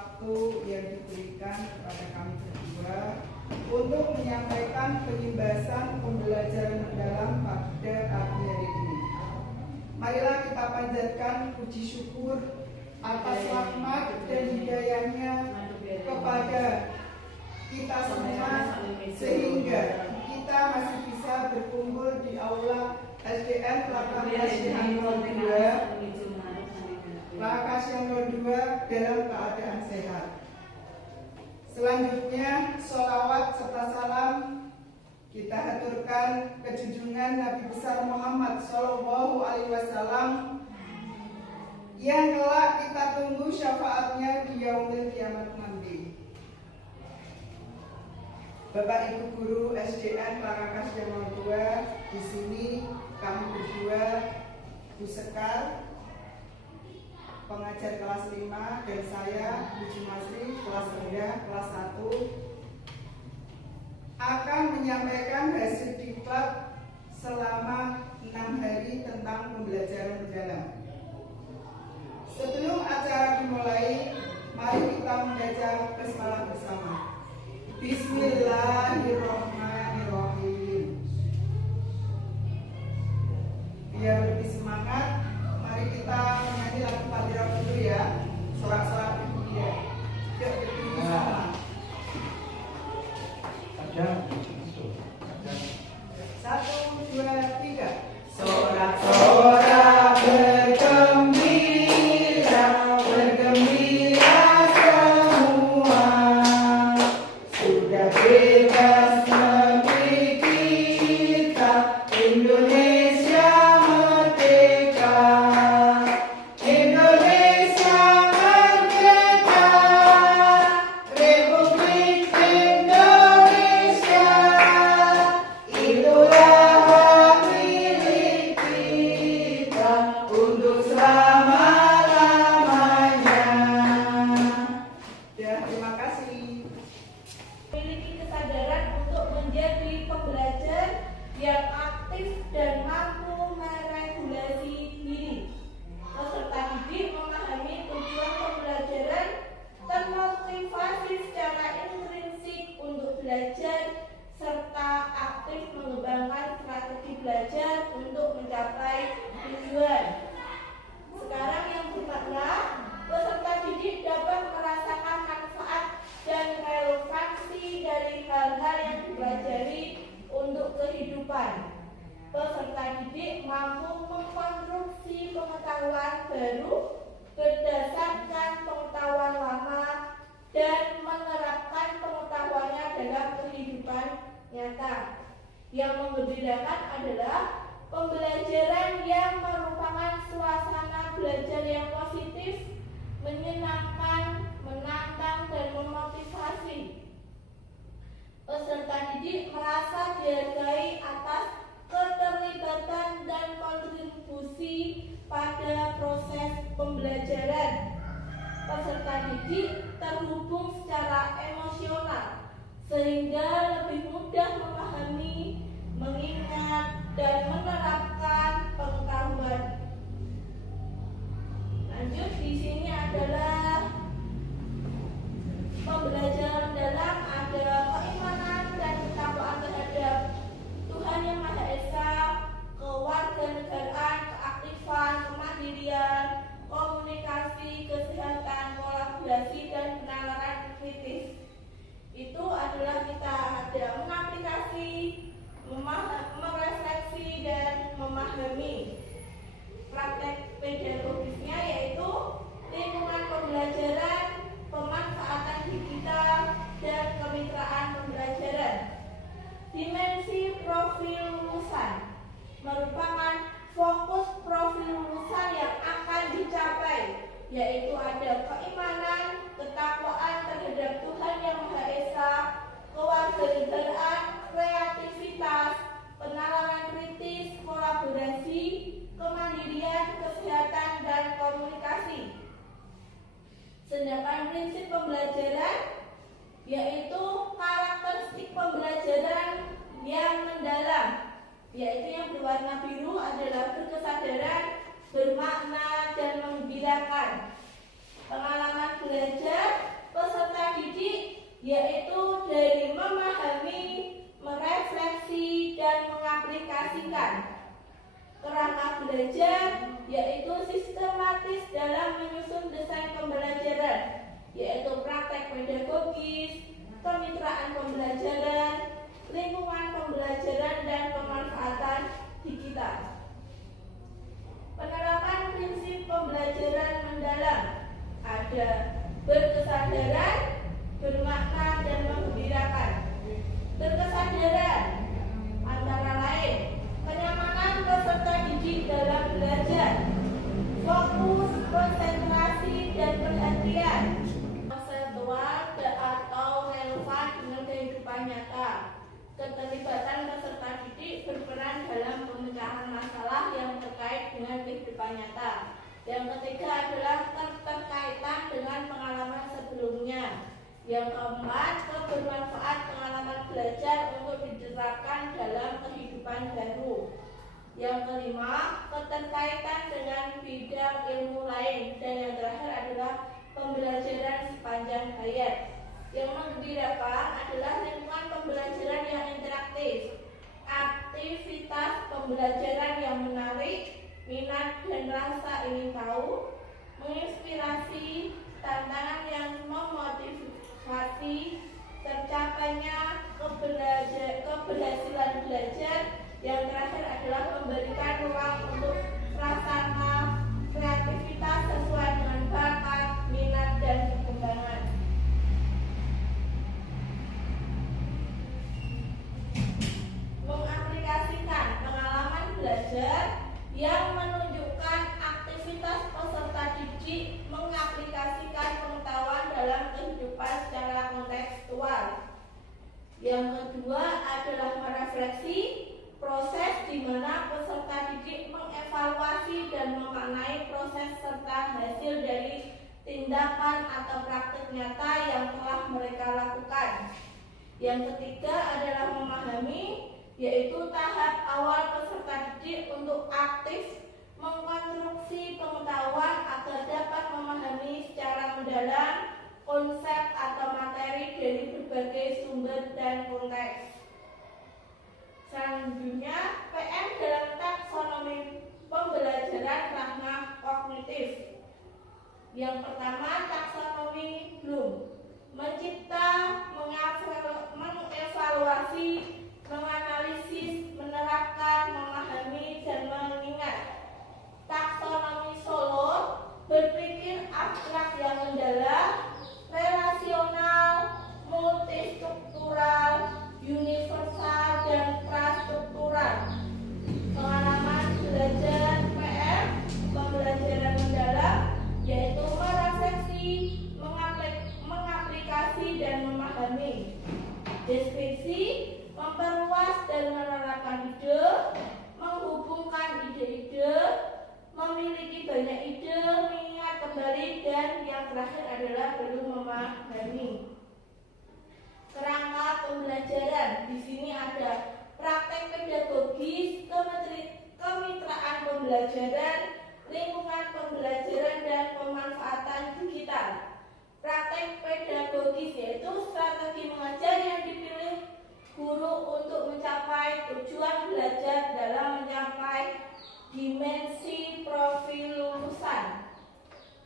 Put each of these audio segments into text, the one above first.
waktu yang diberikan kepada kami berdua untuk menyampaikan penjelasan pembelajaran mendalam pada pagi hari ini. Marilah kita panjatkan puji syukur atas rahmat dan hidayahnya kepada kita semua, sehingga kita masih bisa berkumpul di aula SDN Lakasian 02 dalam keadaan sehat. Selanjutnya, sholawat serta salam kita haturkan ke junjungan Nabi besar Muhammad Shallallahu Alaihi Wasallam yang kelak kita tunggu syafaatnya di yaumil kiamat nanti. Bapak Ibu guru SDN Rangkas Jamal 2, di sini kami berdua, Bu Sekar, pengajar kelas 5, dan saya, Bu Jumasri, kelas rendah, kelas 1, akan menyampaikan hasil diklat selama 6 hari tentang pembelajaran mendalam. Sebelum acara dimulai, mari kita membaca basmalah bersama. Bismillahirrahmanirrahim. Biar lebih semangat, mari kita menyanyi lagu Fatihah dulu ya. Sorak-sorak ibu dia. Yuk berdiri sama. Ada. 1, 2, 3. Sorak-sorak bergembira, bergembira semua. Sudah bebas negeri kita, Indonesia merdeka. Indonesia merdeka, Republik Indonesia. Itulah hak milik kita untuk selama-lamanya. Ya, terima kasih. Memiliki kesadaran untuk menjadi pembelajar yang aktif dan mampu meregulasi diri. Peserta didik memahami tujuan pembelajaran, termotivasi secara intrinsik untuk belajar, serta aktif mengembangkan strategi belajar untuk mencapai tujuan. Sekarang yang bermakna, peserta didik dapat merasakan manfaat dan relevansi dari hal-hal yang dipelajari untuk kehidupan. Peserta didik mampu mengkonstruksi pengetahuan baru berdasarkan pengetahuan lama dan menerapkan pengetahuannya dalam kehidupan nyata. Yang menggembirakan adalah pembelajaran yang merupakan suasana belajar yang positif, menyenangkan, menantang, dan memotivasi. Peserta didik merasa dihargai atas keterlibatan dan kontribusi pada proses pembelajaran. Peserta didik terhubung secara emosional sehingga lebih mudah memahami, mengingat, dan menerapkan pengetahuan. Lanjut, di sini adalah pembelajaran dalam ada keimanan dan ketakwaan terhadap Tuhan Yang Maha Esa, kewarganegaraan, keaktifan, kemandirian, komunikasi, kesehatan, kolaborasi, dan penalaran kritis. Itu adalah kita ada mengaplikasi, merefleksi, dan memahami. Praktek pedagogisnya yaitu lingkungan pembelajaran, pemanfaatan digital, dan kemitraan pembelajaran. Dimensi profil lulusan merupakan fokus profil lulusan yang akan dicapai, yaitu ada keimanan, ketakwaan terhadap Tuhan Yang Maha Esa, kewarganegaraan, kreativitas, penalaran kritis, kolaborasi, kemandirian, kesehatan, dan komunikasi. Sedangkan prinsip pembelajaran yaitu karakteristik pembelajaran yang mendalam, yaitu yang berwarna biru adalah berkesadaran, bermakna, dan menggembirakan. Pengalaman belajar yaitu dari memahami, merefleksi, dan mengaplikasikan. Kerangka belajar yaitu sistematis dalam menyusun desain pembelajaran, yaitu praktek pedagogis, kemitraan pembelajaran, lingkungan pembelajaran, dan pemanfaatan digital. Penerapan prinsip pembelajaran mendalam ada berkesadaran, bermakna, dan menggembirakan. Berkesadaran antara lain kenyamanan peserta didik dalam belajar, fokus, konsentrasi, dan perhatian, konseptual atau relevan dengan kehidupan nyata. Keterlibatan peserta didik berperan dalam pemecahan masalah yang terkait dengan kehidupan nyata. Yang ketiga adalah keterkaitan dengan pengalaman sebelumnya. Yang keempat, kebermanfaat pengalaman belajar untuk diterapkan dalam kehidupan baru. Yang kelima, keterkaitan dengan bidang ilmu lain. Dan yang terakhir adalah pembelajaran sepanjang hayat. Yang menggembirakan adalah lingkungan pembelajaran yang interaktif, aktivitas pembelajaran yang menarik, minat dan rasa ingin tahu, menginspirasi, tantangan yang memotivasi, tercapainya keberhasilan belajar. Yang terakhir adalah memberikan ruang untuk prasarana kreativitas sesuai dengan bakat, minat, dan perkembangan. Mengaplikasikan pengalaman belajar yang menunjukkan aktivitas peserta didik mengaplikasikan pengetahuan dalam kehidupan secara kontekstual. Yang kedua adalah merefleksi, proses di mana peserta didik mengevaluasi dan memaknai proses serta hasil dari tindakan atau praktik nyata yang telah mereka lakukan. Yang ketiga adalah memahami, yaitu tahap awal peserta didik untuk aktif mengkonstruksi pengetahuan agar dapat memahami secara mendalam konsep atau materi dari berbagai sumber dan konteks. Selanjutnya, PM dalam taksonomi pembelajaran ranah kognitif. Yang pertama, taksonomi Bloom, mencipta, mengevaluasi, menganalisis, menerapkan, memahami, dan mengingat. Taksonomi Solo, berpikir abstrak yang mendalam, relasional, multistruktural, universal, dan prastruktural. Pengalaman belajar PM pembelajaran mendalam yaitu merefleksi, mengaplikasi, dan memahami. Deskripsi, memperluas dan menerapkan ide, menghubungkan ide-ide, memiliki banyak ide, mengingat kembali, dan yang terakhir adalah belum memahami. Kerangka pembelajaran di sini ada praktek pedagogis, kemitraan pembelajaran, lingkungan pembelajaran, dan pemanfaatan digital. Praktek pedagogis yaitu strategi mengajar yang dipilih guru untuk mencapai tujuan belajar dalam mencapai dimensi profil lulusan.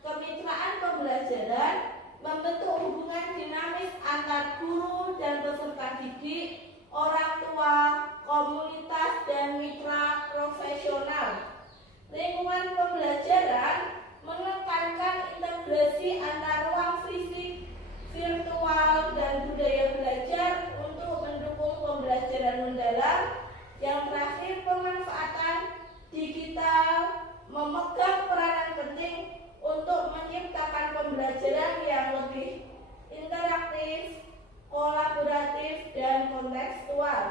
Kemitraan pembelajaran membentuk hubungan dinamis antar guru dan peserta didik, orang tua, komunitas, dan mitra profesional. Lingkungan pembelajaran menekankan integrasi antar ruang fisik, virtual, dan budaya belajar untuk mendukung pembelajaran mendalam. Yang terakhir, pemanfaatan digital memegang peranan penting untuk menciptakan pembelajaran yang lebih interaktif, kolaboratif, dan kontekstual.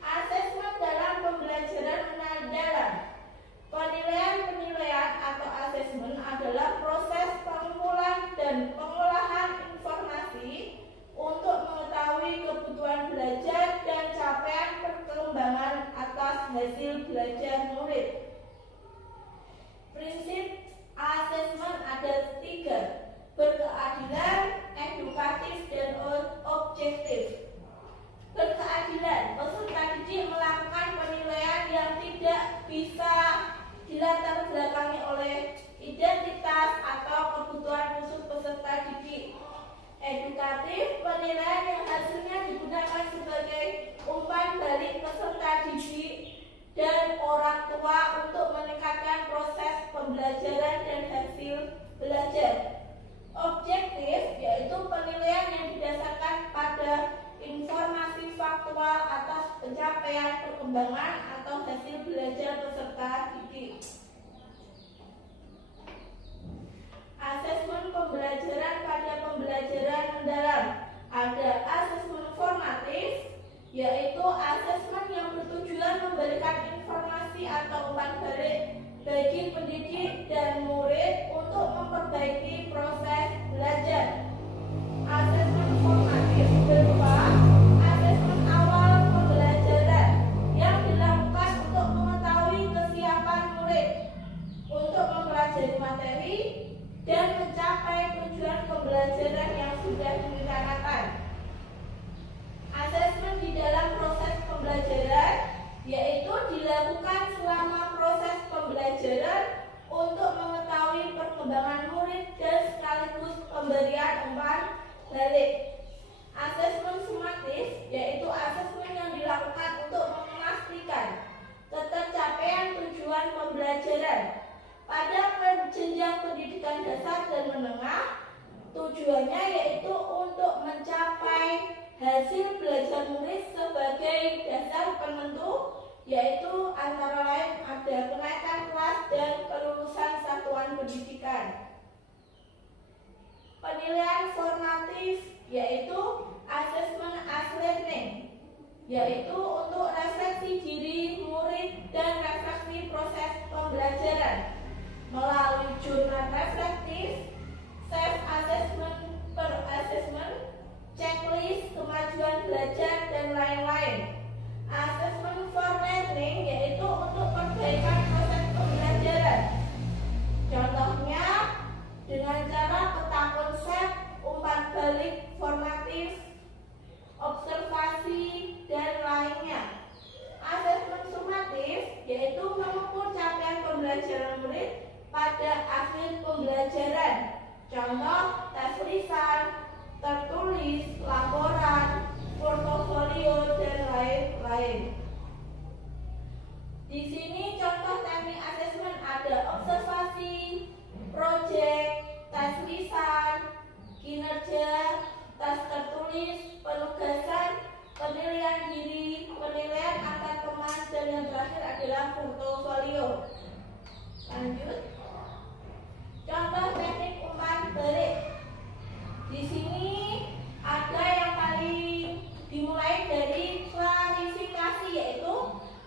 Asesmen dalam pembelajaran mendalam. Penilaian atau asesmen adalah proses pengumpulan dan pengolahan informasi untuk mengetahui kebutuhan belajar dan capaian perkembangan atas hasil belajar murid. Prinsip asesmen ada 3: berkeadilan, edukasi, didik. Edukatif, penilaian yang hasilnya digunakan sebagai umpan balik peserta didik dan orang tua untuk meningkatkan proses pembelajaran dan hasil belajar. Objektif, yaitu penilaian yang didasarkan pada informasi faktual atas pencapaian perkembangan atau hasil belajar peserta didik. Asesmen pembelajaran pada pembelajaran mendalam. Ada asesmen formatif, yaitu asesmen yang bertujuan memberikan informasi atau umpan balik bagi pendidik dan murid untuk memperbaiki proses belajar. Asesmen formatif berupa asesmen awal pembelajaran yang dilakukan untuk mengetahui kesiapan murid untuk mempelajari materi dan mencapai tujuan pembelajaran yang sudah direncanakan. Asesmen di dalam proses pembelajaran, yaitu dilakukan selama proses pembelajaran untuk mengetahui perkembangan murid dan sekaligus pemberian umpan balik. Asesmen sumatif, yaitu asesmen yang dilakukan untuk memastikan ketercapaian tujuan pembelajaran. Pada jenjang pendidikan dasar dan menengah, tujuannya yaitu untuk mencapai hasil belajar murid sebagai dasar penentu, yaitu antara lain ada kenaikan kelas dan kelulusan satuan pendidikan. Penilaian formatif yaitu asesmen learning, yaitu untuk refleksi diri murid dan refleksi proses pembelajaran melalui jurnal reflektif, self-assessment, per-assessment, checklist, kemajuan belajar, dan lain-lain. Assessment for learning yaitu untuk perbaikan proses pembelajaran. Contohnya dengan cara peta konsep, umpan balik formatif, observasi, dan lainnya. Assessment sumatif yaitu mengukur capaian pembelajaran murid pada akhir pembelajaran. Contoh tes lisan, tertulis, laporan, portofolio, dan lain-lain. Di sini contoh teknik asesmen ada observasi, proyek, tes lisan, kinerja, tes tertulis, penugasan, penilaian diri, penilaian antar teman, dan yang terakhir adalah portofolio. Lanjut. Contoh teknik umpan balik. Di sini ada yang paling dimulai dari klarifikasi, yaitu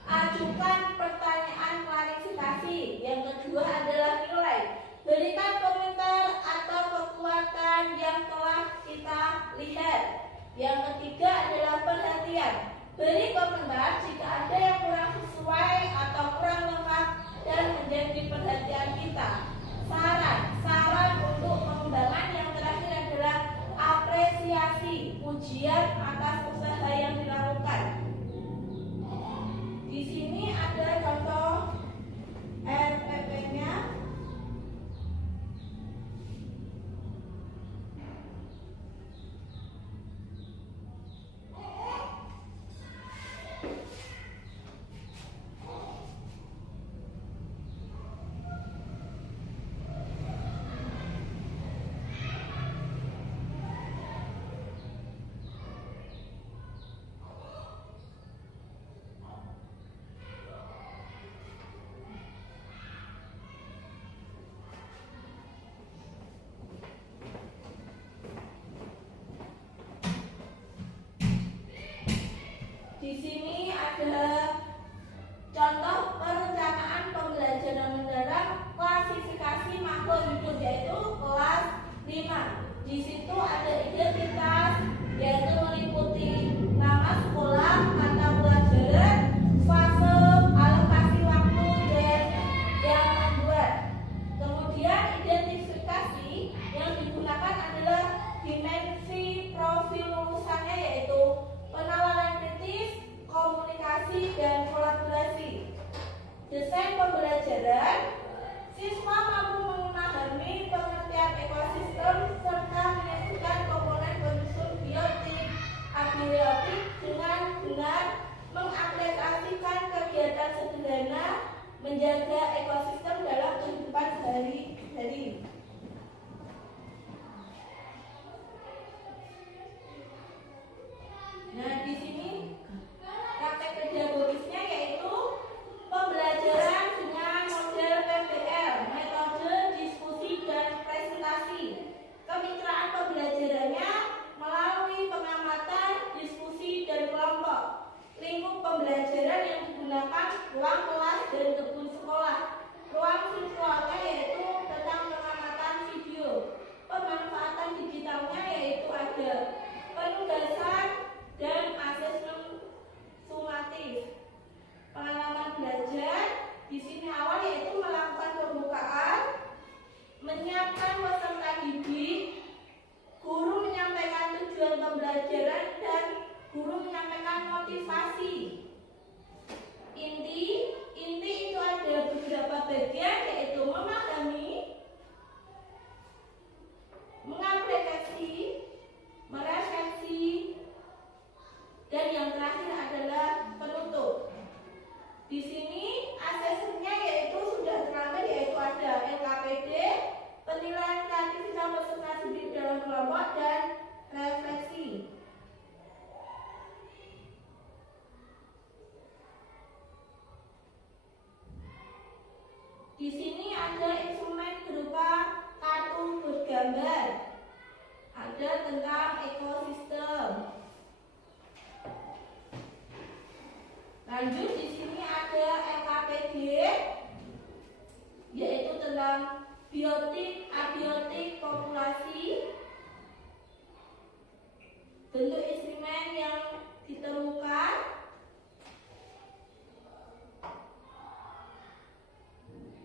ajukan pertanyaan klarifikasi. Yang kedua adalah nilai. Berikan komentar atau kekuatan yang telah kita lihat. Yang ketiga adalah perhatian. Beri komentar jika ada yang kurang sesuai atau kurang lengkap dan menjadi perhatian kita. Saran untuk pengembangan. Yang terakhir adalah apresiasi, pujian atas usaha yang dilakukan. Di sini ada contoh RPP-nya. menjaga ekosistem dalam kehidupan sehari-hari. Nah, di sini praktek pedagogisnya yaitu pembelajaran dengan model PBL, metode diskusi dan presentasi. Kemitraan pembelajarannya melalui pengamatan, diskusi dan kelompok. Lingkup pembelajaran yang digunakan ruang kelas dan kebun sekolah. Ruang virtualnya yaitu tentang pengamatan video. Pemanfaatan digitalnya yaitu ada penugasan dan asesmen sumatif. Pengalaman belajar di sini awal yaitu melakukan pembukaan, menyiapkan peserta didik, guru menyampaikan tujuan pembelajaran dan guru menyampaikan motivasi. Inti itu ada beberapa bagian yaitu memahami, mengaplikasi, merefleksi, dan yang terakhir adalah penutup. Di sini asesmennya yaitu sudah terakhir yaitu ada LKPD, penilaian kreativitas peserta didik dalam kelompok dan refleksi. Di sini ada instrumen berupa kartu bergambar, ada tentang ekosistem. Lanjut di sini ada LKPD, yaitu tentang biotik, abiotik, populasi. Bentuk instrumen yang ditemukan.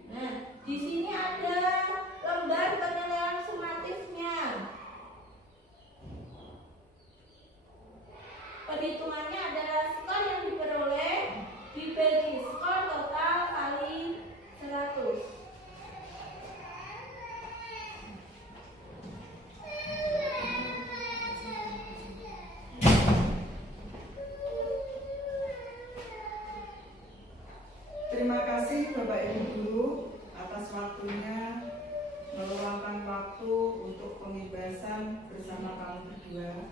Nah, di sini ada lembar penilaian sumatifnya. Perhitungannya adalah skor yang diperoleh dibagi skor total kali 100. Terima kasih Bapak Ibu Guru atas waktunya meluangkan waktu untuk pembebasan bersama kami berdua.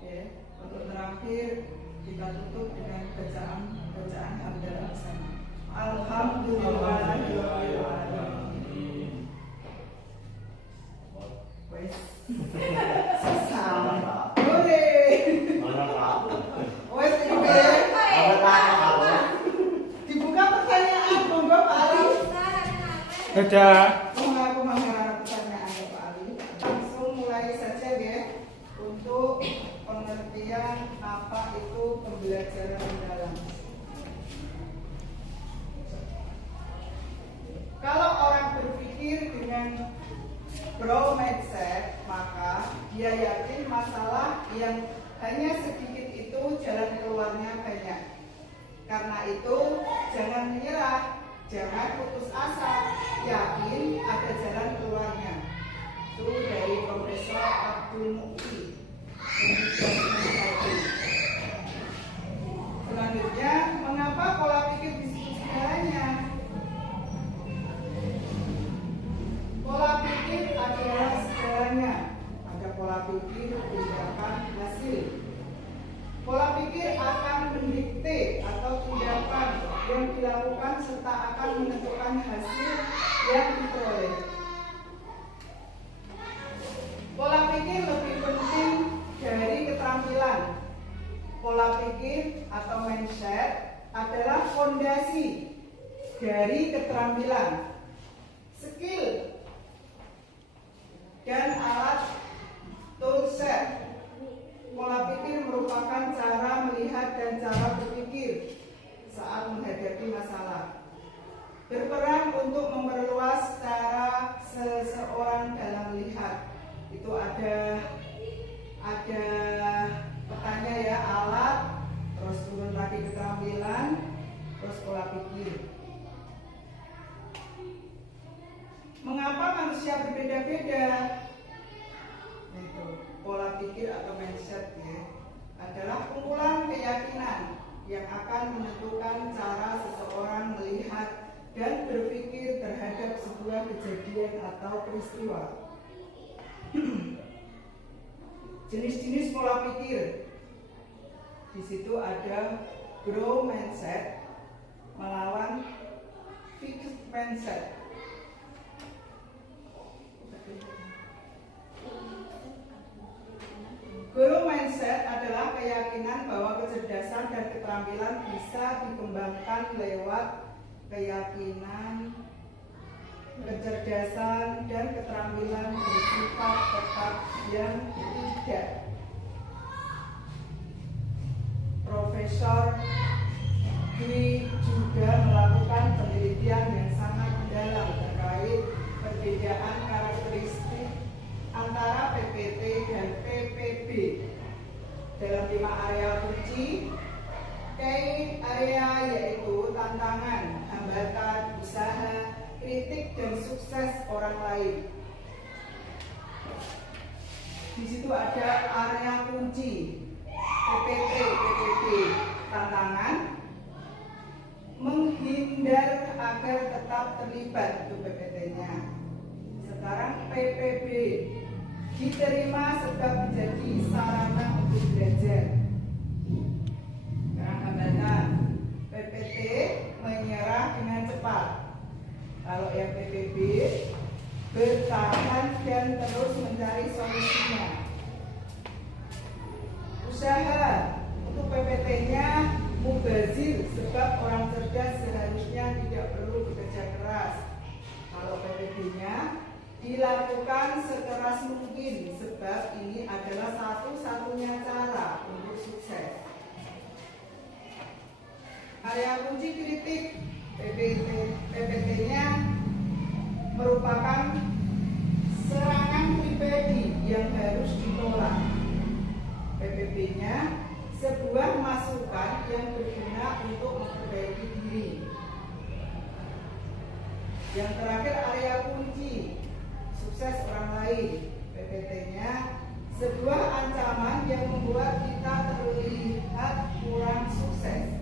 Ya, untuk terakhir kita tutup dengan bacaan hamdalah bersama. Alhamdulillahirobbilalamin. Wes. Sesama. Hore. Wes iki. Dibuka pertanyaan, monggo Pak Ali. Dadah. Aku mengharap pertanyaan ya Pak Ali. Langsung mulai saja ya untuk pengertian apa itu pembelajaran mendalam. Kalau orang berpikir dengan growth mindset, maka dia yakin masalah yang hanya sedikit itu jalan keluarnya banyak. Karena itu jangan menyerah, jangan putus asa, yakin ada jalan keluarnya. Itu dari Profesor Abdul Mukti. Selanjutnya, mengapa pola pikir disebut segalanya? Pola pikir adalah segalanya. Ada pola pikir, tindakan, hasil. Pola pikir akan mendikte atau tindakan yang dilakukan serta akan menentukan hasil yang diperoleh. Pola pikir lebih penting dari keterampilan. Pola pikir atau mindset adalah fondasi dari keterampilan, skill, dan alat toolset. Pola pikir merupakan cara melihat dan cara berpikir saat menghadapi masalah. Berperan untuk memperluas cara seseorang dalam melihat. Itu ada petanya ya, alat, terus turun lagi keterampilan, terus pola pikir. Mengapa manusia berbeda-beda? Itu pola pikir atau mindset ya, adalah kumpulan keyakinan yang akan menentukan cara seseorang melihat dan berpikir terhadap sebuah kejadian atau peristiwa. Jenis-jenis pola pikir. Di situ ada growth mindset melawan fixed mindset. Growth mindset adalah keyakinan bahwa kecerdasan dan keterampilan bisa dikembangkan lewat keyakinan, kecerdasan, dan keterampilan bersifat tetap yang tidak. Profesor Dwi juga melakukan penelitian yang sangat mendalam terkait perbedaan karakteristik antara PPT dan PPB dalam 5 area kunci. Area yaitu tantangan, hambatan, usaha, kritik, dan sukses orang lain. Di situ ada area kunci PPT, PPB, tantangan, menghindar agar tetap terlibat, itu PPT-nya. Sekarang PPB, diterima sebab menjadi sarana untuk belajar. Sekarang hambatan, PPT menyerah dengan cepat. Kalau yang PPB bertahan dan terus mencari solusinya. Usaha, untuk PPT-nya mubazir sebab orang cerdas seharusnya tidak perlu bekerja keras. Kalau PPB-nya dilakukan sekeras mungkin sebab ini adalah satu-satunya cara untuk sukses. Area kunci kritik, PPT-nya merupakan serangan pribadi yang harus ditolak. PPB-nya sebuah masukan yang berguna untuk memperbaiki diri. Yang terakhir area kunci sukses orang lain. PPT-nya sebuah ancaman yang membuat kita terlihat kurang sukses.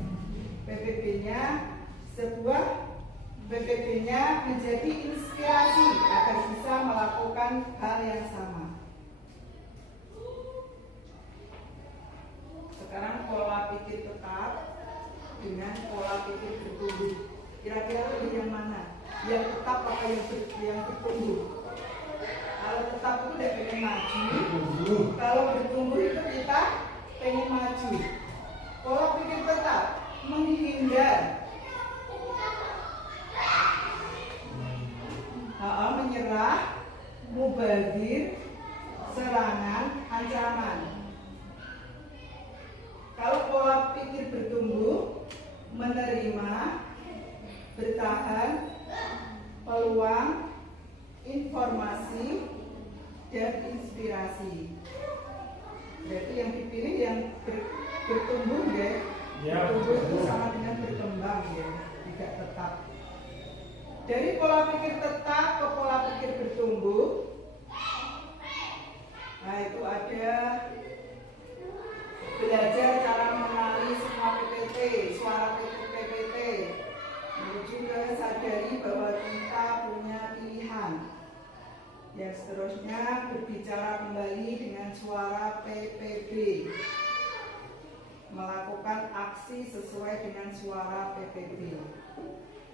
PPB-nya menjadi inspirasi agar bisa melakukan hal yang sama. Sekarang pola pikir tetap dengan pola pikir bertumbuh. Kira-kira lebih yang mana? Yang tetap apa yang bertumbuh? Kalau tetap itu udah pengen maju. Kalau bertumbuh itu kita pengen maju. Pola pikir tetap menghindar, menyerah, mubazir, serangan, ancaman. Kalau pola pikir bertumbuh, menerima, bertahan, peluang, informasi, dan inspirasi. Berarti yang dipilih yang bertumbuh ya. Bertumbuh itu sama dengan berkembang ya, tidak tetap. Dari pola pikir tetap ke pola pikir bertumbuh, nah itu ada belajar cara mengenali semua PPT, suara PPT, menuju ke sadari bahwa kita punya pilihan. Yang seterusnya berbicara kembali dengan suara PPB, melakukan aksi sesuai dengan suara PPB.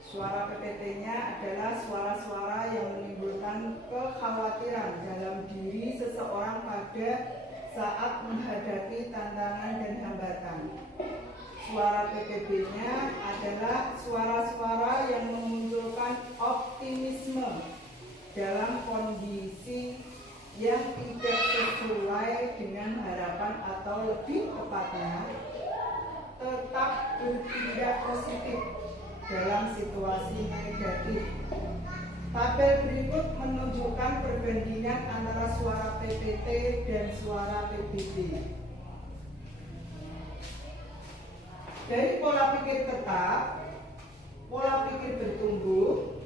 Suara PPT-nya adalah suara-suara yang menimbulkan kekhawatiran dalam diri seseorang pada saat menghadapi tantangan dan hambatan. Suara PPB-nya adalah suara-suara yang memunculkan optimisme dalam kondisi yang tidak sesuai dengan harapan atau lebih tepatnya tetap bertindak positif dalam situasi negatif. Tabel berikut menunjukkan perbandingan antara suara PPT dan suara PBB. Dari pola pikir tetap, pola pikir bertumbuh.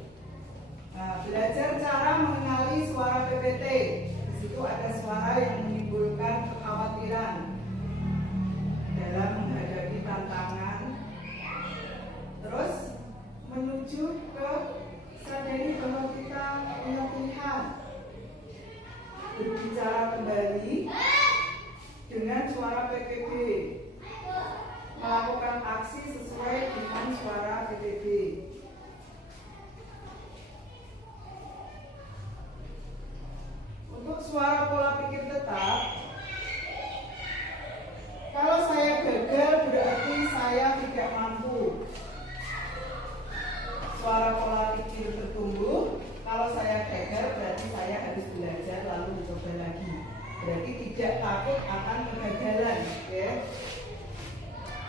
Nah, belajar cara mengenali suara PPT. Di situ ada suara yang menimbulkan kekhawatiran dalam menghadapi tantangan. Terus menuju ke sesuai dengan suara PTB. Untuk suara pola pikir tetap, kalau saya gagal berarti saya tidak mampu. Suara pola pikir bertumbuh, kalau saya gagal berarti saya harus belajar lalu mencoba lagi. Berarti tidak takut akan kegagalan, ya.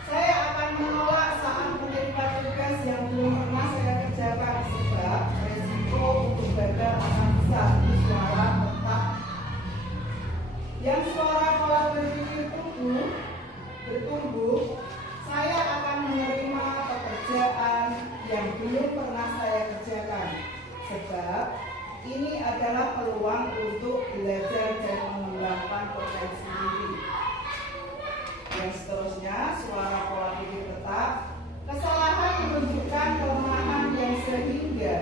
Saya akan menolak saat menerima tugas yang belum pernah saya kerjakan sebab resiko untuk gagal akan besar. Itu suara tetap. Yang suara pola berpikir bertumbuh, saya akan menerima pekerjaan yang belum pernah saya kerjakan sebab ini adalah peluang untuk belajar dan mengembangkan potensi diri. Yang seterusnya, suara pola pikir tetap, kesalahan menunjukkan kelemahan yang sehingga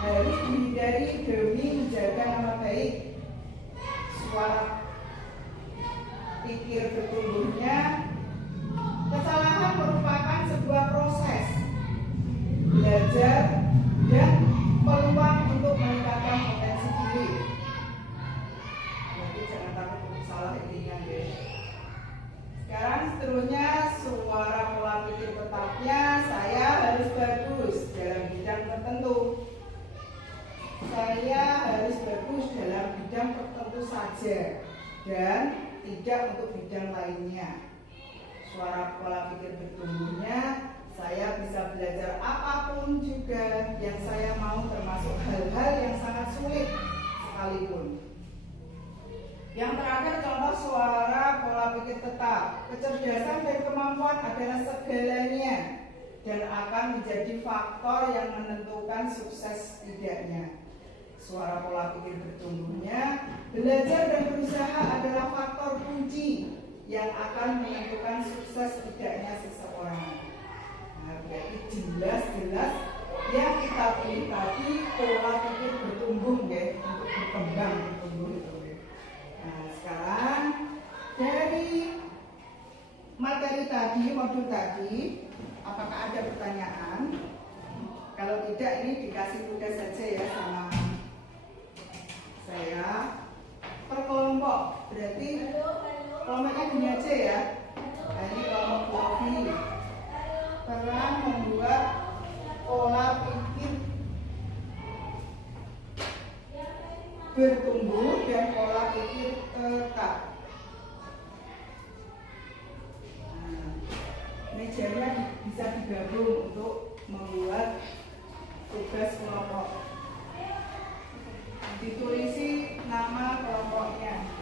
harus dihindari demi menjaga nama baik. Suara pikir bertumbuhnya, kesalahan merupakan sebuah proses belajar dan peluang untuk meningkatkan potensi diri. Jadi jangan takut untuk salah intinya, guys. Sekarang seterusnya suara pola pikir tetapnya, saya harus bagus dalam bidang tertentu. Saya harus bagus dalam bidang tertentu saja dan tidak untuk bidang lainnya. Suara pola pikir bertumbuhnya, saya bisa belajar apapun juga yang saya mau, termasuk hal-hal yang sangat sulit sekalipun. Yang terakhir, contoh suara pola pikir tetap, kecerdasan dan kemampuan adalah segalanya dan akan menjadi faktor yang menentukan sukses tidaknya. Suara pola pikir bertumbuhnya, belajar dan berusaha adalah faktor kunci yang akan menentukan sukses tidaknya seseorang. Nah, berarti jelas-jelas yang kita pilih tadi pola pikir bertumbuh, ya, untuk berkembang bertumbuh itu. Ya. Nah, sekarang dari materi tadi, modul tadi, apakah ada pertanyaan? Kalau tidak, ini dikasih tugas saja ya sama saya. Per kelompok, berarti kelompoknya gini aja ya. Nah, ini kelompok Bobi. Peran membuat pola pikir bertumbuh dan pola pikir tetap. Nah, mejanya bisa digabung untuk membuat tugas kelompok. Ditulisi nama kelompoknya.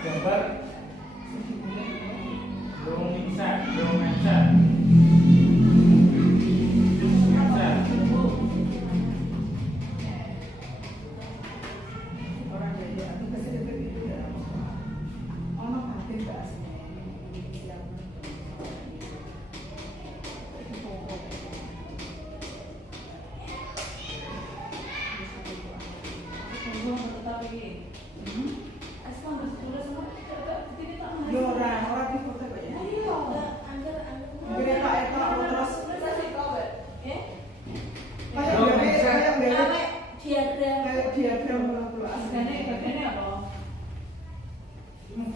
Gambar belum bisa, belum bisa. Orang beda, itu pasti lebih itu ya. Ono kabeh Mbak asline. Yo ora di foto kok ya. Mungkin tak etok terus kayak diagram ngono asline.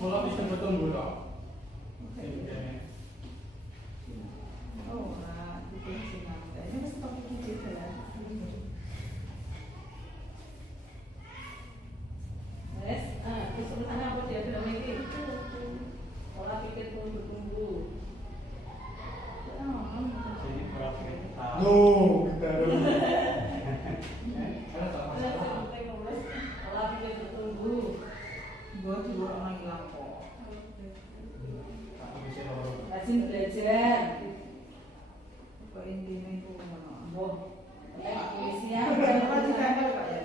Bola bisa bertumbuh toh. Oh, itu sih namanya. Ini mesti pakai gitu ya. Gue juga orang hilang kok. Aku bisa loro. Rajin belajar. Kok intinya itu ngono. Boh. Polisi ya. Apa ditempel Pak ya?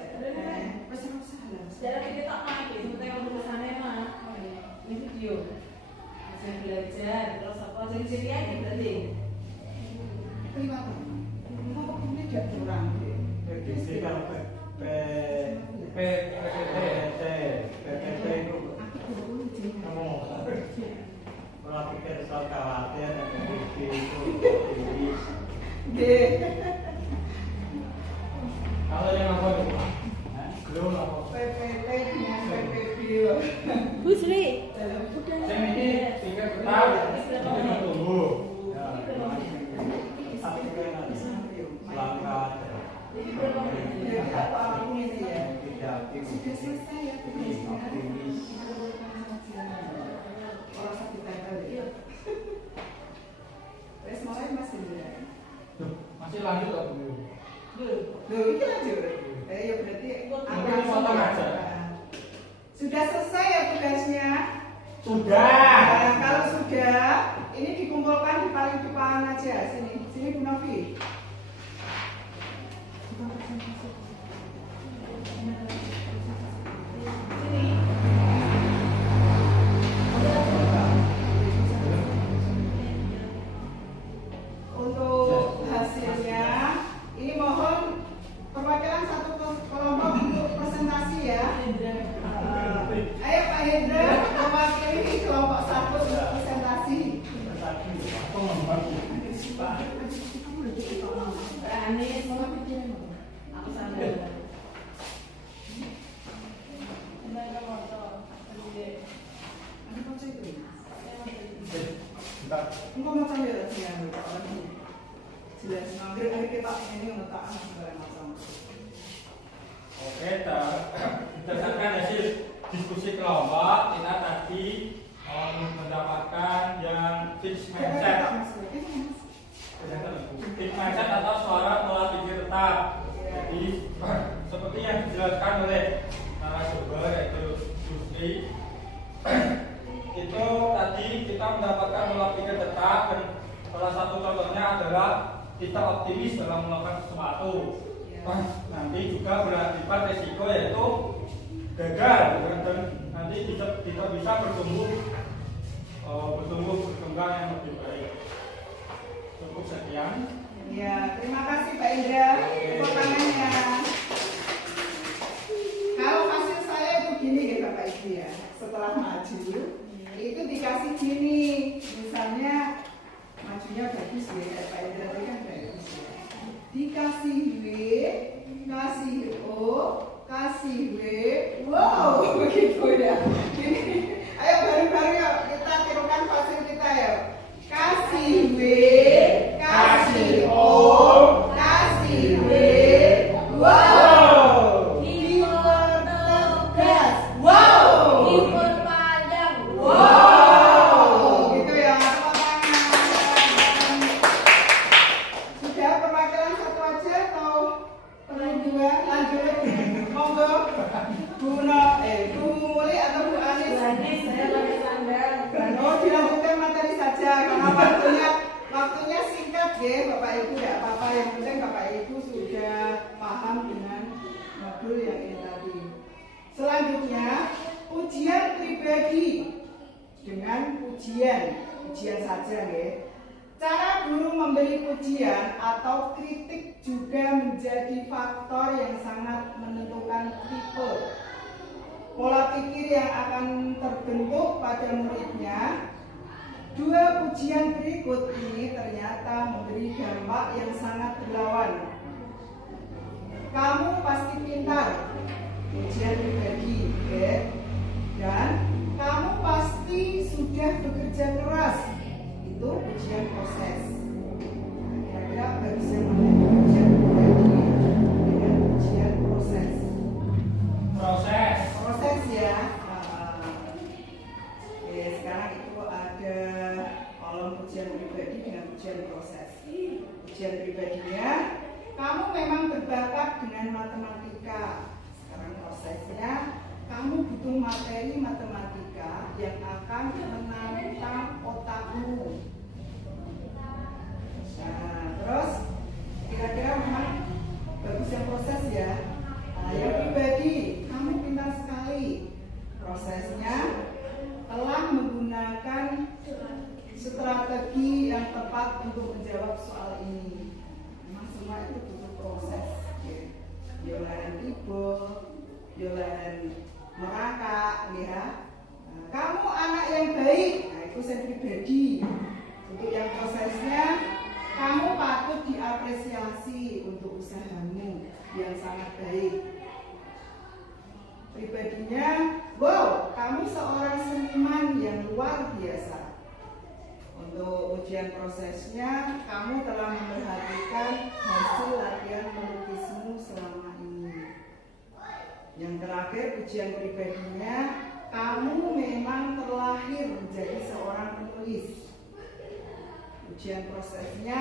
Wes ora salah. Sejarah kita tak lagi, sebetulnya untuk kesana mah. Ini video. Rajin belajar. Terus apa? Jadi aja berarti. Kelima. Apa ini tidak kurang? Prediksi kalau PPT itu kamu kalau pikir soal khawatir dan prediksi itu Kalau yang apa itu? Belum apa? PPT dengan PPB. Bu Sri. Saya ini tiga tetap, tiga tunggu. Sudah selesai ya tugasnya. Orang sakit tempel ya. Wes mulai Mas Indra. Masih lanjut atau belum? Loh, ini lanjut. Ya berarti Mungkin potong aja. Sudah selesai ya tugasnya? Sudah. Nah, kalau sudah, ini dikumpulkan di paling depan aja. Sini Bu Novi. Untuk hasilnya, ini mohon perwakilan satu kelompok untuk presentasi ya. Ayo Pak Hendra, mewakili kelompok satu untuk presentasi. Anies, aku sambil. Ada baca itu? Bentar. Engkau mau sambil ya, jelas. Akhir kita ini letak segala macam. Oke, berdasarkan hasil diskusi kelompok, kita tadi mendapatkan yang fixed mindset. Fixed mindset atau suara pola pikir tetap. Jadi, seperti yang dijelaskan oleh narasumber yaitu Susi, itu tadi kita mendapatkan pola pikir tetap dan salah satu contohnya adalah kita optimis dalam melakukan sesuatu. Nanti juga berakibat resiko yaitu gagal dan nanti kita bisa berkembang yang lebih baik. Cukup sekian. Ya, terima kasih Pak Indra. Tepuk tangannya. Kalau hasil saya itu gini ya Bapak Ibu ya. Setelah maju itu dikasih gini. Misalnya majunya bagus ya, Pak Indra tadi kan bagus ya. Dikasih W, kasih O, kasih W, wow begitu ya. Ini, ayo bareng-bareng yuk kita tirukan hasil kita ya. Kasih W, kasih O, kasih W, wow. Dipertegas, wow. Diperpanjang, Wow, gitu ya. Sudah perwakilan satu aja atau perlu dua? Lanjut, monggo. Bu Muli atau Bu Anis? saya pakai sandal. Oh, dilanjutkan materi saja karena waktunya singkat ya Bapak Ibu, tidak apa-apa, yang penting Bapak Ibu sudah paham dengan modul yang ini tadi. Selanjutnya ujian pribadi dengan ujian saja ya. Cara guru memberi pujian atau kritik juga menjadi faktor yang sangat menentukan tipe pola pikir yang akan terbentuk pada muridnya. Dua pujian berikut ini ternyata memberi dampak yang sangat berlawan. Kamu pasti pintar, pujian pribadi, ya. Dan kamu pasti sudah bekerja keras, itu pujian proses. Kira-kira bagusnya mana pujian pribadi dengan pujian proses? Proses ya. Oke, sekarang itu ada kolom pujian pribadi dengan pujian proses. Pujian pribadinya, kamu memang berbakat dengan matematika. Sekarang prosesnya, kamu butuh materi matematika yang akan menantang otakmu. Nah, terus kira-kira memang bagus yang proses ya. Nah, yang pribadi, kamu pintar sekali. Prosesnya telah menggunakan strategi yang tepat untuk menjawab soal ini. Memang semua itu butuh proses. Yolan ibu, yolan merangkak, ya. Nah, kamu anak yang baik, nah itu saya pribadi. Untuk yang prosesnya, kamu patut diapresiasi untuk usahamu yang sangat baik. Pribadinya, wow, kamu seorang seniman yang luar biasa. Untuk ujian prosesnya, kamu telah memperhatikan hasil latihan melukismu selama ini. Yang terakhir, ujian pribadinya, kamu memang terlahir menjadi seorang penulis. Ujian prosesnya